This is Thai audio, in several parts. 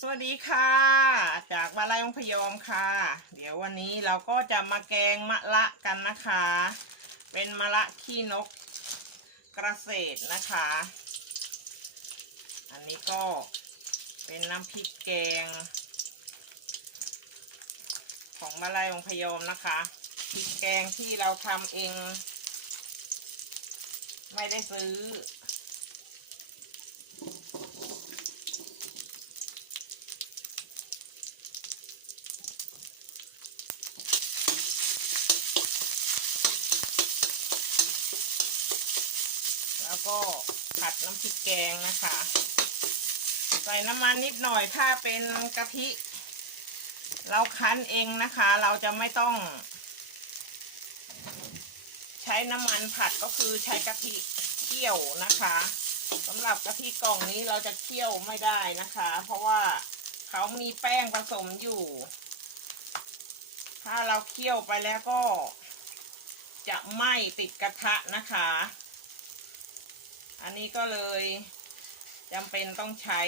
สวัสดีค่ะ จากมาลายองพยอมค่ะ เดี๋ยววันนี้เราก็จะมาแกงมะละกันนะคะ เป็นมะละขี้นกกระเศษนะคะ อันนี้ก็เป็นน้ำพริกแกง ของมาลายองพยอมนะคะพริกแกงที่เราทำเอง ไม่ได้ซื้อ แล้วก็ผัดน้ำพริกแกงนะคะ ใส่น้ำมันนิดหน่อยถ้าเป็นกะทิ เราคั้นเองนะคะ เราจะไม่ต้อง ใช้น้ำมันผัดก็คือใช้กะทิเคี่ยวนะคะสำหรับกะทิกล่องนี้เราจะเคี่ยวไม่ได้นะคะ เพราะว่าเขามีแป้งผสมอยู่ ถ้าเราเคี่ยวไปแล้วก็จะไหม้ติดกระทะนะคะ อันนี้ก็เลยจำเป็นต้องใช้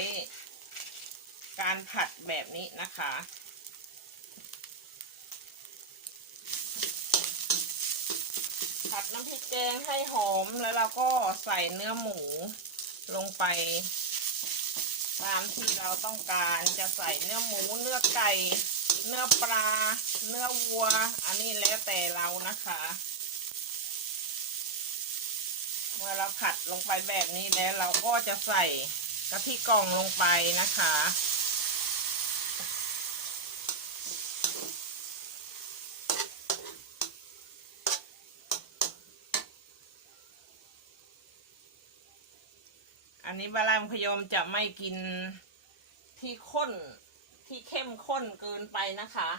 การผัดแบบนี้นะคะ ผัดน้ำพริกแกงให้หอมแล้วเราก็ใส่เนื้อหมูลงไป ตามที่เราต้องการจะใส่เนื้อหมูเนื้อไก่ เนื้อปลา เนื้อวัว อันนี้แล้วแต่เรานะคะ เมื่อเราผัดลงไปแบบนี้แล้วเราก็จะใส่กะทิกล่องลงไปนะคะ อันนี้บาลามพยมจะไม่กินที่ข้นที่เข้มข้นเกินไปนะคะ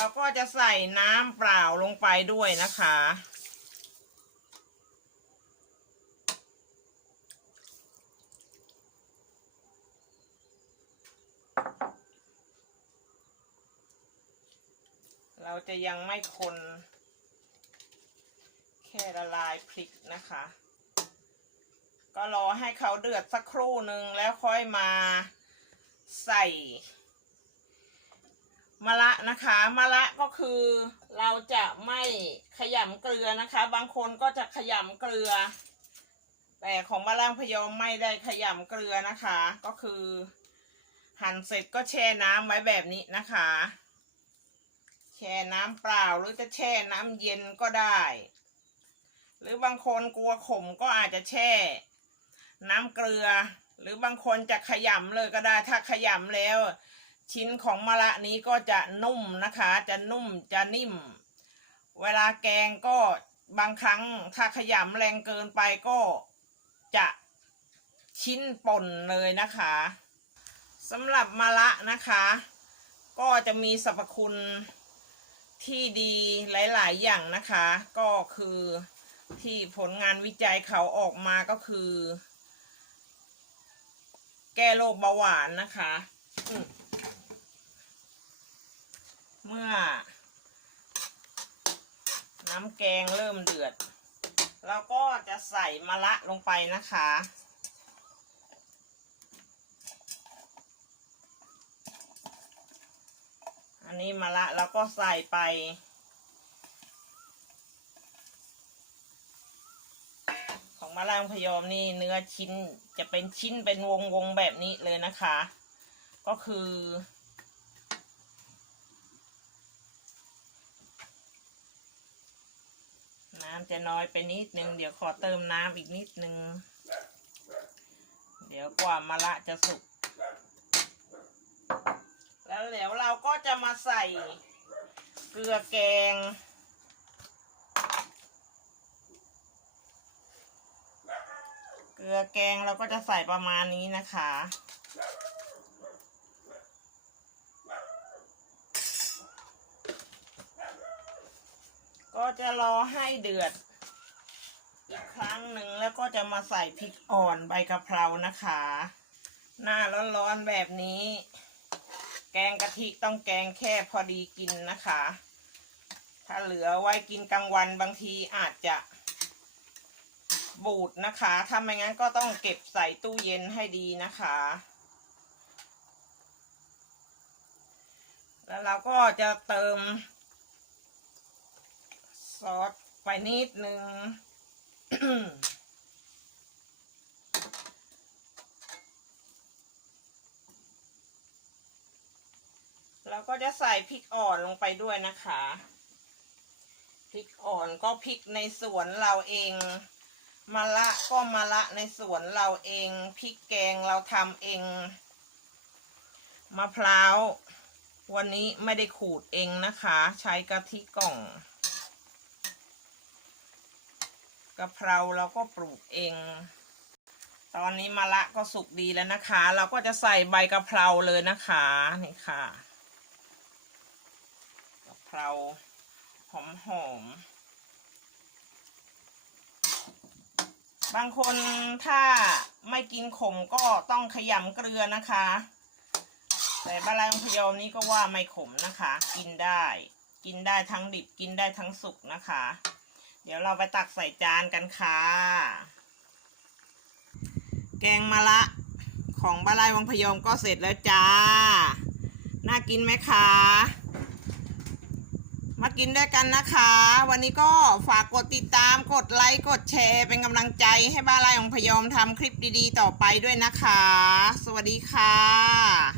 เราก็จะใส่น้ำเปล่าลงไปด้วยนะคะ เราจะยังไม่คนแค่ละลายพริกนะคะ ก็รอให้เขาเดือดสักครู่หนึ่งแล้วค่อยมาใส่ มะละนะคะมะละก็คือเราจะไม่ขยำเกลือนะคะ บางคนก็จะขยำเกลือ แต่ของมะล่างพยอมไม่ได้ขยำเกลือนะคะ ก็คือ หั่นเสร็จก็แช่น้ำไว้แบบนี้นะคะ แช่น้ำเปล่าหรือจะแช่น้ำเย็นก็ได้ หรือบางคนกลัวขมก็อาจจะแช่ น้ำเกลือ หรือบางคนจะขยำเลยก็ได้ถ้าขยำแล้ว ชิ้นของมะระนี้ก็จะนุ่มนะคะ จะนุ่มจะนิ่ม เวลาแกงก็บางครั้งถ้าขยำแรงเกินไปก็จะชิ้นป่นเลยนะคะสำหรับมะระนะคะ ก็จะมีสรรพคุณที่ดีหลาย ๆ อย่างนะคะ ก็คือที่ผลงานวิจัยเขาออกมาก็คือ แก้โรคเบาหวานนะคะอื เมื่อ น้ำแกงเริ่มเดือด เราก็จะใส่มะระลงไปนะคะ อันนี้มะระเราก็ใส่ไปของมะระพยอมนี่เนื้อชิ้นจะเป็นชิ้นเป็นวงวงๆแบบนี้เลยนะคะ ก็คือำจะน้อยไปนิดนึง เดี๋ยวขอเติมน้ำอีกนิดนึง เดี๋ยวกว่ามะระจะสุก แล้วเดี๋ยวเราก็จะมาใส่เกลือแกง เกลือแกงเราก็จะใส่ประมาณนี้นะคะ ก็จะรอให้เดือด อีกครั้งหนึ่งแล้วก็จะมาใส่พริกอ่อนใบกะเพรานะคะ หน้าร้อนๆแบบนี้ แกงกะทิต้องแกงแค่พอดีกินนะคะ ถ้าเหลือไว้กินกลางวันบางทีอาจจะบูดนะคะ ถ้าไม่งั้นก็ต้องเก็บใส่ตู้เย็นให้ดีนะคะ แล้วเราก็จะเติม ซอสไปนิดนึงเราก็จะใส่พริกอ่อนลงไปด้วยนะคะ พริกอ่อนก็พริกในสวนเราเองมะละก็มะละในสวนเราเองพริกแกงเราทำเองมะพร้าววันนี้ไม่ได้ขูดเองนะคะ ใช้กะทิกล่อง กะเพราเราก็ปลูกเอง ตอนนี้มะละก็สุกดีแล้วนะคะ เราก็จะใส่ใบกะเพราเลยนะคะนี่ค่ะกะเพราหอมหอมๆบางคนถ้าไม่กินขมก็ต้องขยำเกลือนะคะ แต่บาลายองพยอมนี้ก็ว่าไม่ขมนะคะ กินได้ กินได้ทั้งดิบกินได้ทั้งสุกนะคะ เดี๋ยวเราไปตักใส่จานกันค่ะ แกงมะละของบาลายวังพยอมก็เสร็จแล้วจ้า น่ากินไหมคะ มากินด้วยกันนะคะ วันนี้ก็ฝากกดติดตาม กดไลค์ กดแชร์ เป็นกำลังใจให้บ้านไร่ของพยอมทำคลิปดีๆ ต่อไปด้วยนะคะ สวัสดีค่ะ